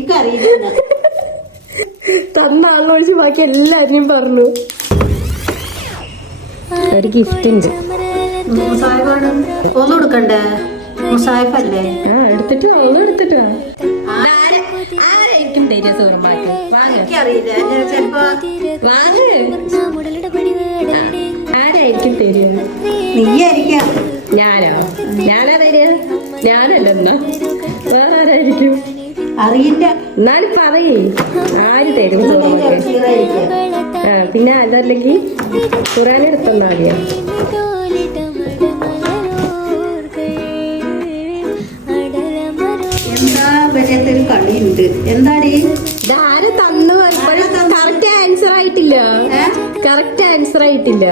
എനിക്കറിയില്ല. തന്ന ആളൊഴിച്ച് ബാക്കി എല്ലാരും പറഞ്ഞു. ഒരു ഗിഫ്റ്റ് ഉണ്ട്. ഒന്നും കൊടുക്കണ്ടേ? മുസാഫല്ലേ? എടുത്തിട്ട് എടുത്തിട്ടോ. ആരായിരിക്കും തരിക സൂറുമാക്ക്? എനിക്കറിയില്ല. ചിലപ്പോ ആരായിരിക്കും തരിക? നീയായിരിക്കാം. ഞാനോ? ഞാനാ തരിക? ഞാനല്ലെന്നാ വേറെ ആരായിരിക്കും? അറിയില്ല. എന്നാലും പറയേ ആര് തരും സൂറുമാക്ക്? പിന്നെ അതല്ലെങ്കിൽ ഖുറാൻ എടുത്തെന്നാ മതിയോ? എന്താ വരാത്തൊരു കളിയുണ്ട്. എന്താടി ഇതാര് തന്നു? കറക്റ്റ് ആൻസർ ആയിട്ടില്ല. കറക്റ്റ് ആൻസർ ആയിട്ടില്ല.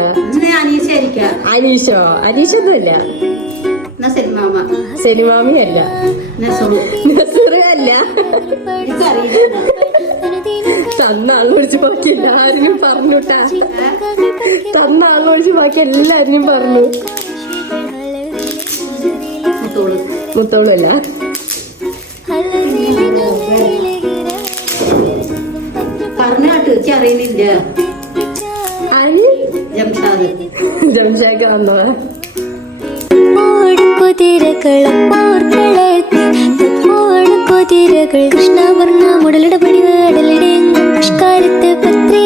അനീഷായിരിക്കാം. അനീഷോ? അനീഷൊന്നുമല്ല. എന്നാ സെലിമാമ. സെലിമാമിയല്ല. നസറും അല്ല. തന്ന ആൾ വിളിച്ച് ബാക്കി എല്ലാരും പറഞ്ഞുട്ടാ. തന്ന ആൾ വിളിച്ച് ബാക്കി എല്ലാരും പറഞ്ഞു. മുത്തോളും അല്ല. പറഞ്ഞാട്ട് അറിയുന്നില്ല. ജംഷാദ്. ജംഷാക്ക് വന്നോ? കുതിരകൾ കൃഷ്ണവർണ്ണ മുടലിടപടി വേടലിടെ പുഷ്കാരത്ത് പത്രേ